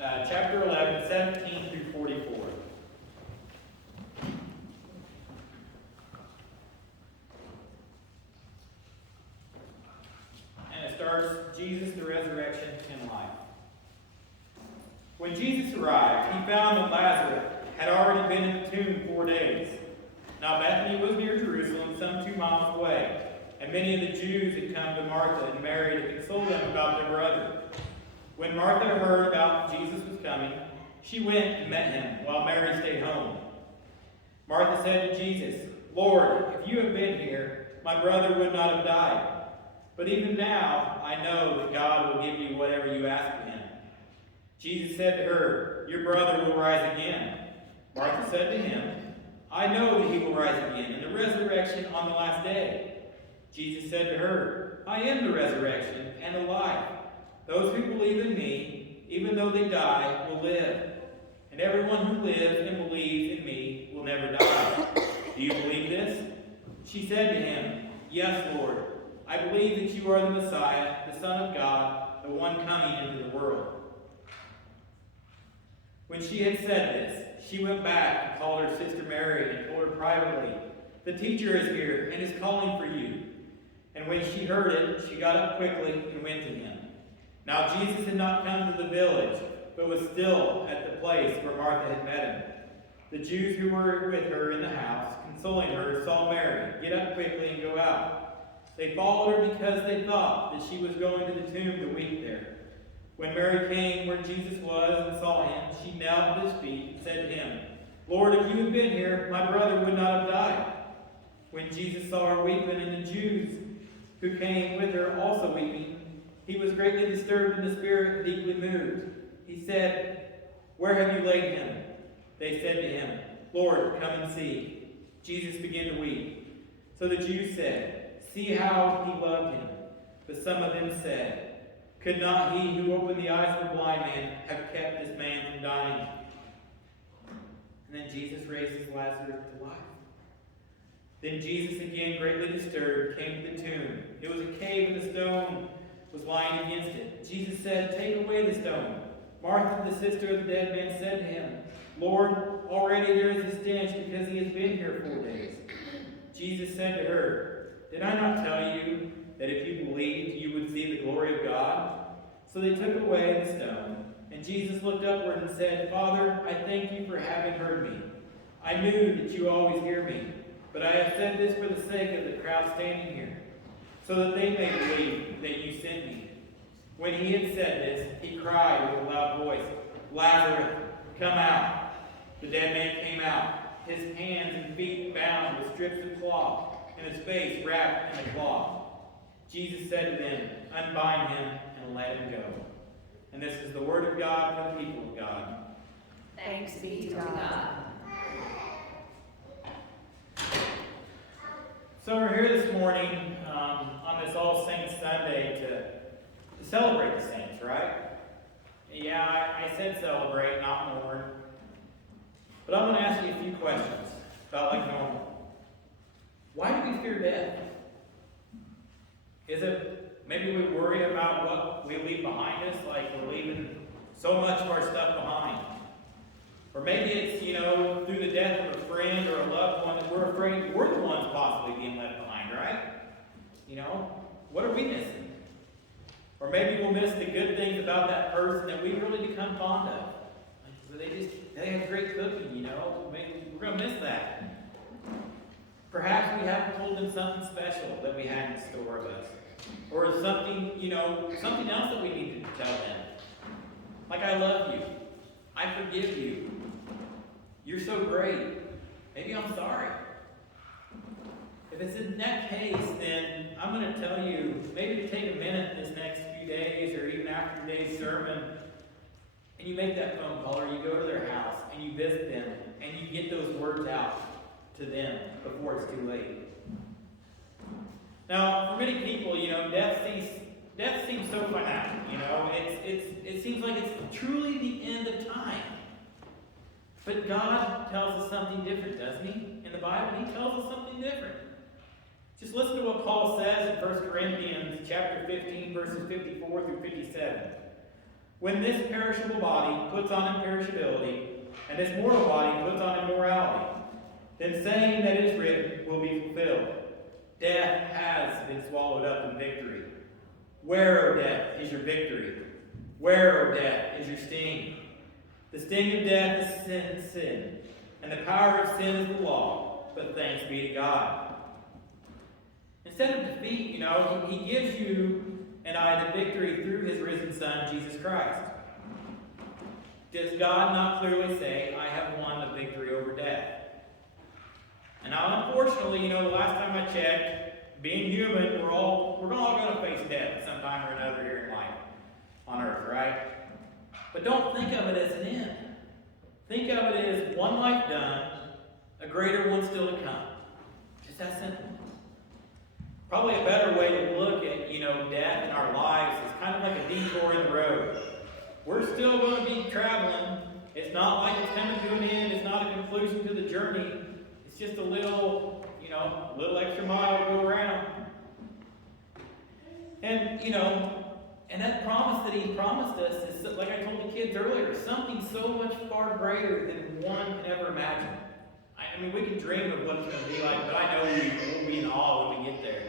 chapter 11, 17 through 44. And it starts, Jesus, the resurrection, and life. When Jesus arrived, he found that Lazarus had already been in the tomb 4 days. Now Bethany was near Jerusalem, some 2 miles away, and many of the Jews had come to Martha and Mary to console them about their brother. When Martha heard about Jesus was coming, she went and met him, while Mary stayed home. Martha said to Jesus, "Lord, if you had been here, my brother would not have died. But even now I know that God will give you whatever you ask of him." Jesus said to her, "Your brother will rise again." Martha said to him, "I know that he will rise again in the resurrection on the last day." Jesus said to her, "I am the resurrection and the life. Those who believe in me, even though they die, will live. And everyone who lives and believes in me will never die. Do you believe this?" She said to him, "Yes, Lord. I believe that you are the Messiah, the Son of God, the one coming into the world." When she had said this, she went back and called her sister Mary and told her privately, "The teacher is here and is calling for you." And when she heard it, she got up quickly and went to him. Now Jesus had not come to the village, but was still at the place where Martha had met him. The Jews who were with her in the house, consoling her, saw Mary get up quickly and go out. They followed her because they thought that she was going to the tomb to weep there. When Mary came where Jesus was and saw him, she knelt at his feet and said to him, "Lord, if you had been here, my brother would not have died." When Jesus saw her weeping and the Jews who came with her also weeping, he was greatly disturbed in the spirit, deeply moved. He said, "Where have you laid him?" They said to him, "Lord, come and see." Jesus began to weep. So the Jews said, "See how he loved him." But some of them said, "Could not he who opened the eyes of the blind man have kept this man from dying?" And then Jesus raises Lazarus to life. Then Jesus, again greatly disturbed, came to the tomb. It was a cave, and the stone was lying against it. Jesus said, "Take away the stone." Martha, the sister of the dead man, said to him, "Lord, already there is a stench because he has been here 4 days." Jesus said to her, "Did I not tell you that if you believed, you would see the glory of God?" So they took away the stone. And Jesus looked upward and said, "Father, I thank you for having heard me. I knew that you always hear me. But I have said this for the sake of the crowd standing here, so that they may believe that you sent me." When he had said this, he cried with a loud voice, "Lazarus, come out." The dead man came out, his hands and feet bound with strips of cloth, and his face wrapped in a cloth. Jesus said to them, "Unbind him and let him go." And this is the word of God for the people of God. Thanks be to God. So we're here this morning on this All Saints Sunday to celebrate the saints, right? Yeah, I said celebrate, not mourn. But I'm going to ask you a few questions about like normal. Why do we fear death? Is it maybe we worry about what we leave behind us, like we're leaving so much of our stuff behind? Or maybe it's, through the death of a friend or a loved one that we're afraid we're the ones possibly being left behind, right? What are we missing? Or maybe we'll miss the good things about that person that we really become fond of. Like, so they have great cooking, maybe we're going to miss that. Perhaps we haven't told them something special that we had in store of us. Or something, something else that we need to tell them. Like, I love you. I forgive you. You're so great. Maybe I'm sorry. If it's in that case, then I'm going to tell you maybe to take a minute this next few days or even after today's sermon, and you make that phone call or you go to their house and you visit them and you get those words out to them before it's too late. Now, for many people, death seems so finite. It seems like it's truly the end of time. But God tells us something different, doesn't he? In the Bible, he tells us something different. Just listen to what Paul says in 1 Corinthians chapter 15, verses 54 through 57. When this perishable body puts on imperishability, and this mortal body puts on immorality, then saying that is written will be fulfilled. Death has been swallowed up in victory. Where, O death, is your victory? Where, O death, is your sting? The sting of death is sin, and the power of sin is the law, but thanks be to God. Instead of defeat, he gives you and I the victory through his risen Son, Jesus Christ. Does God not clearly say, I have won the victory over death? And now, unfortunately, the last time I checked, being human, we're all going to face death at some time or another here in life on earth, right? But don't think of it as an end. Think of it as one life done, a greater one still to come. Just that simple. Probably a better way to look at, death in our lives is kind of like a detour in the road. We're still going to be traveling. It's not like it's coming to an end. It's not a conclusion to the journey. It's just a little extra mile to go around. And, and that promise that he promised us is, like I told the kids earlier, something so much far greater than one can ever imagine. I mean, we can dream of what it's going to be like, but I know we'll be in awe when we get there.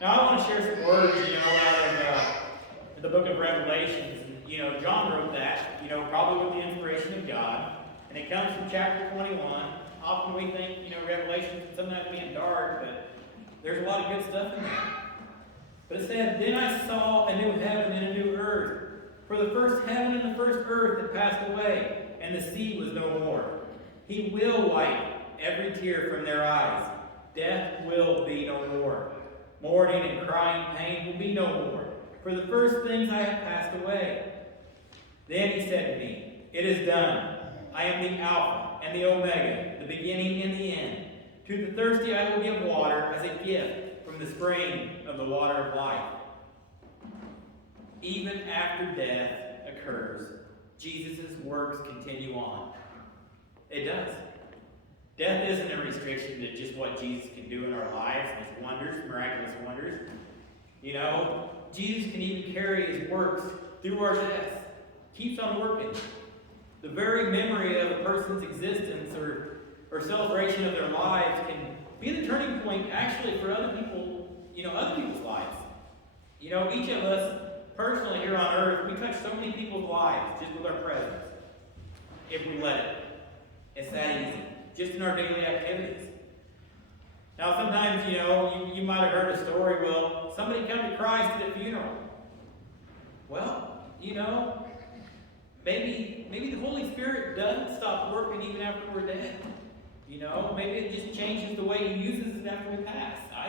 Now, I want to share some words, out of the book of Revelations. And, John wrote that, probably with the inspiration of God. And it comes from chapter 21. Often we think, Revelation can sometimes be dark, but there's a lot of good stuff in there. But it said, Then I saw a new heaven and a new earth. For the first heaven and the first earth had passed away, and the sea was no more. He will wipe every tear from their eyes. Death will be no more. Mourning and crying pain will be no more. For the first things I have passed away. Then he said to me, It is done. I am the Alpha and the Omega, the beginning and the end. To the thirsty I will give water as a gift from the spring of the water of life. Even after death occurs, Jesus' works continue on. It does. Death isn't a restriction to just what Jesus can do in our lives, his wonders, miraculous wonders. Jesus can even carry his works through our death. Keeps on working. The very memory of a person's existence or celebration of their lives can be the turning point actually for other people, other people's lives. Each of us personally here on earth, we touch so many people's lives just with our presence. If we let it. It's that easy. Just in our daily activities. Now sometimes, you might have heard a story, well, somebody come to Christ at a funeral. Well, maybe the Holy Spirit doesn't stop working even after we're dead. Maybe it just changes the way he uses it after we pass. I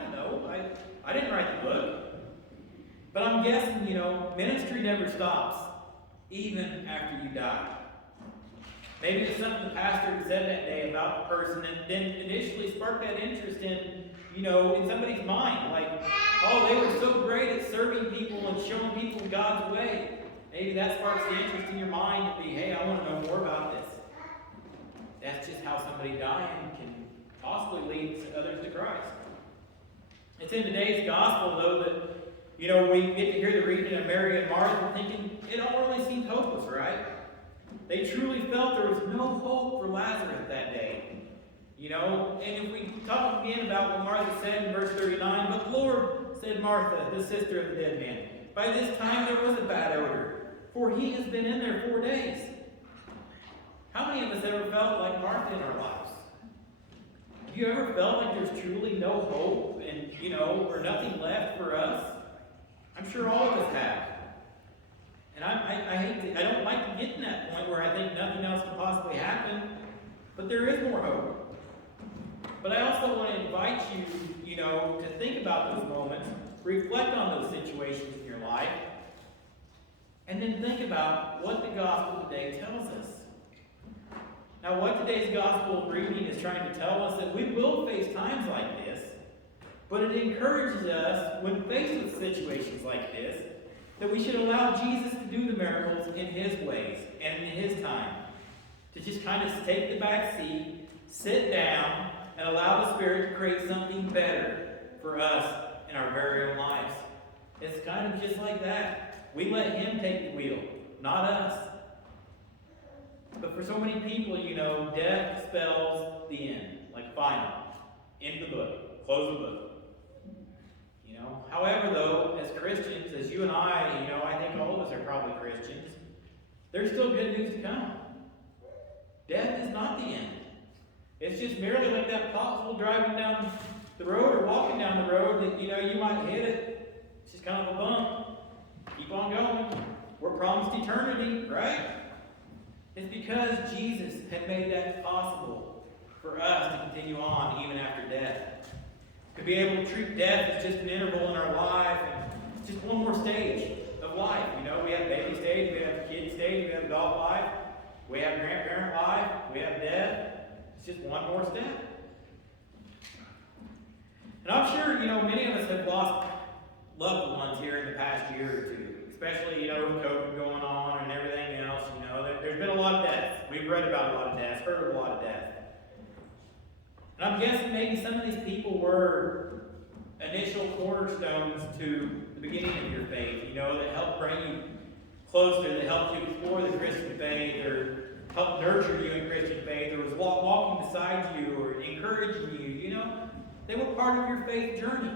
don't know. I didn't write the book. But I'm guessing, ministry never stops, even after you die. Maybe it's something the pastor had said that day about the person and then initially sparked that interest in somebody's mind. Like, oh, they were so great at serving people and showing people God's way. Maybe that sparks the interest in your mind to be, hey, I want to know more about this. That's just how somebody dying can possibly lead others to Christ. It's in today's gospel, though, that, we get to hear the reading of Mary and Martha thinking it all really seems hopeless, right? They truly felt there was no hope for Lazarus that day. And if we talk again about what Martha said in verse 39, But Lord, said Martha, the sister of the dead man, by this time there was a bad odor, for he has been in there 4 days. How many of us ever felt like Martha in our lives? Have you ever felt like there's truly no hope and, or nothing left for us? I'm sure all of us have. And I don't like to get to that point where I think nothing else can possibly happen, but there is more hope. But I also want to invite you, to think about those moments, reflect on those situations in your life, and then think about what the gospel today tells us. Now, what today's gospel reading is trying to tell us that we will face times like this, but it encourages us, when faced with situations like this, that we should allow Jesus to do the miracles in his ways and in his time. To just kind of take the back seat, sit down, and allow the Spirit to create something better for us in our very own lives. It's kind of just like that. We let him take the wheel, not us. But for so many people, death spells the end, like final. End the book. Close the book. However, though, as Christians, as you and I think all of us are probably Christians, there's still good news to come. Death is not the end. It's just merely like that pothole driving down the road or walking down the road that, you might hit it. It's just kind of a bump. Keep on going. We're promised eternity, right? It's because Jesus had made that possible for us to continue on even after death. To be able to treat death as just an interval in our life and just one more stage of life. We have baby stage, we have kid stage, we have adult life, we have grandparent life, we have death. It's just one more step. And I'm sure, many of us have lost loved ones here in the past year or two. Especially, with COVID going on and everything else, there's been a lot of deaths. We've read about a lot of deaths, heard of a lot of deaths. And I'm guessing maybe some of these people were initial cornerstones to the beginning of your faith, that helped bring you closer, that helped you explore the Christian faith, or helped nurture you in Christian faith, or was walking beside you, or encouraging you, They were part of your faith journey.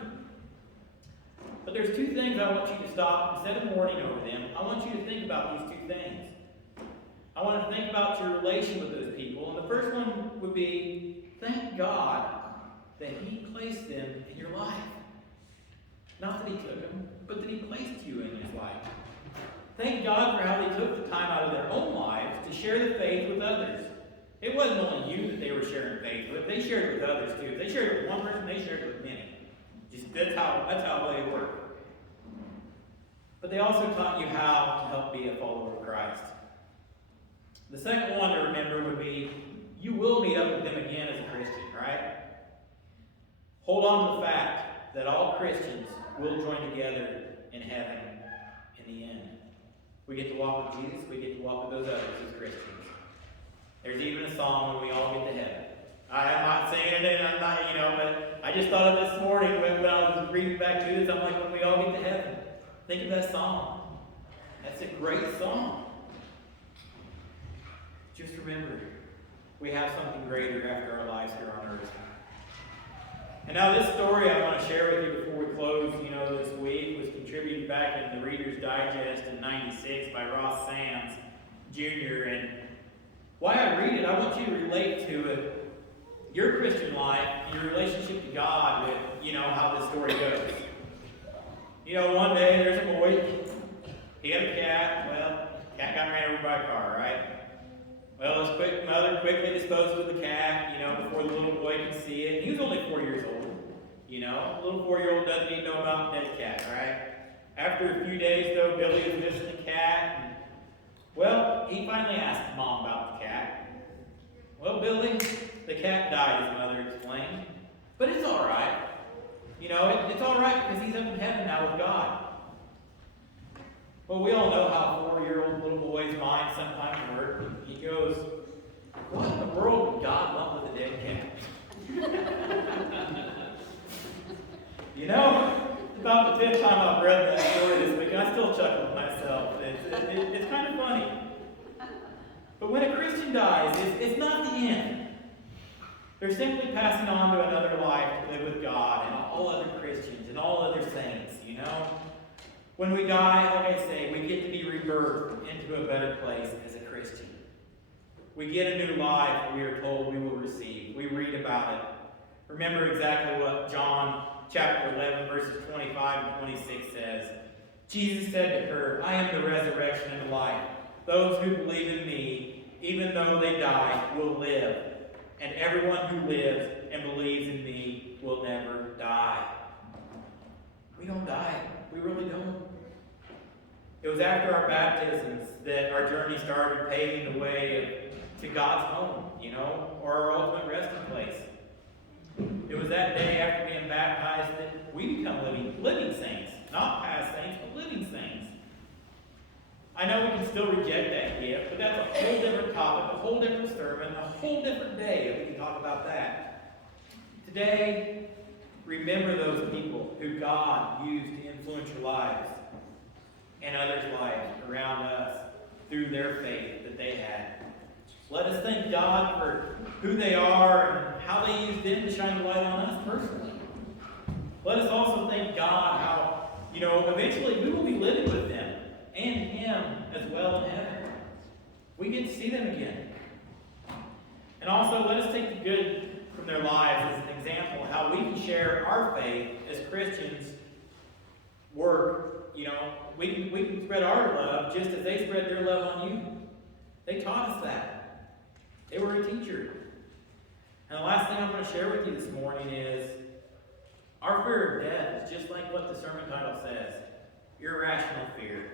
But there's two things I want you to stop. Instead of mourning over them, I want you to think about these two things. I want to think about your relation with those people. And the first one would be, thank God that he placed them in your life. Not that he took them, but that he placed you in his life. Thank God for how they took the time out of their own lives to share the faith with others. It wasn't only you that they were sharing faith with. They shared it with others too. If they shared it with one person, they shared it with many. That's how they work. But they also taught you how to help be a follower of Christ. The second one to remember would be, you will meet up with them again as a Christian, right? Hold on to the fact that all Christians will join together in heaven in the end. We get to walk with Jesus. We get to walk with those others as Christians. There's even a song when we all get to heaven. I'm not saying it, and I'm not, but I just thought of this morning when I was reading back to this. I'm like, when we all get to heaven, think of that song. That's a great song. Just remember, we have something greater after our lives here on earth. And now this story I want to share with you before we close, this week was contributed back in the Reader's Digest in '96 by Ross Sands, Jr. And why I read it, I want you to relate to it, your Christian life, your relationship to God with, how this story goes. One day there's a boy, he had a cat. Well, cat got ran over by a car, right? Well, his mother quickly disposed of the cat, before the little boy could see it. He was only 4 years old. A little 4-year-old doesn't need to know about a dead cat, right? After a few days, though, Billy was missing the cat. And, well, he finally asked Mom about the cat. Well, Billy, the cat died, his mother explained. But it's all right. It's all right because he's up in heaven now with God. Well, we all know how 4-year-old little boy's mind sometimes works. He goes, what in the world would God want with a dead cat? It's about the 5th time I've read that story this week, and I still chuckle at myself. It's kind of funny. But when a Christian dies, it's not the end. They're simply passing on to another life to live with God and all other Christians and all other saints, When we die, like I say, we get to be rebirthed into a better place as a Christian. We get a new life, we are told we will receive. We read about it. Remember exactly what John chapter 11, verses 25 and 26 says. Jesus said to her, I am the resurrection and the life. Those who believe in me, even though they die, will live. And everyone who lives and believes in me will never die. We don't die. We really don't. It was after our baptisms that our journey started paving the way to God's home, or our ultimate resting place. It was that day after being baptized that we become living saints. Not past saints, but living saints. I know we can still reject that gift, but that's a whole different topic, a whole different sermon, a whole different day if we can talk about that. Today, remember those people who God used to influence your lives. and others' lives around us through their faith that they had. Let us thank God for who they are and how they used them to shine the light on us personally. Let us also thank God how, eventually we will be living with them and Him as well in heaven. We get to see them again. And also let us take the good from their lives as an example of how we can share our faith as Christians work. We can spread our love just as they spread their love on you. They taught us that. They were a teacher. And the last thing I'm going to share with you this morning is our fear of death is just like what the sermon title says. Irrational fear.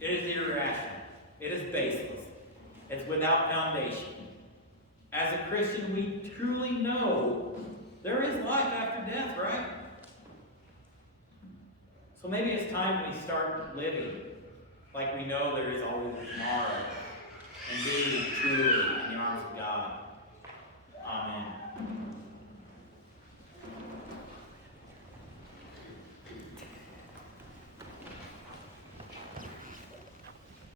It is irrational. It is baseless. It's without foundation. As a Christian, we truly know there is life after death, right? So maybe it's time we start living like we know there is always a tomorrow.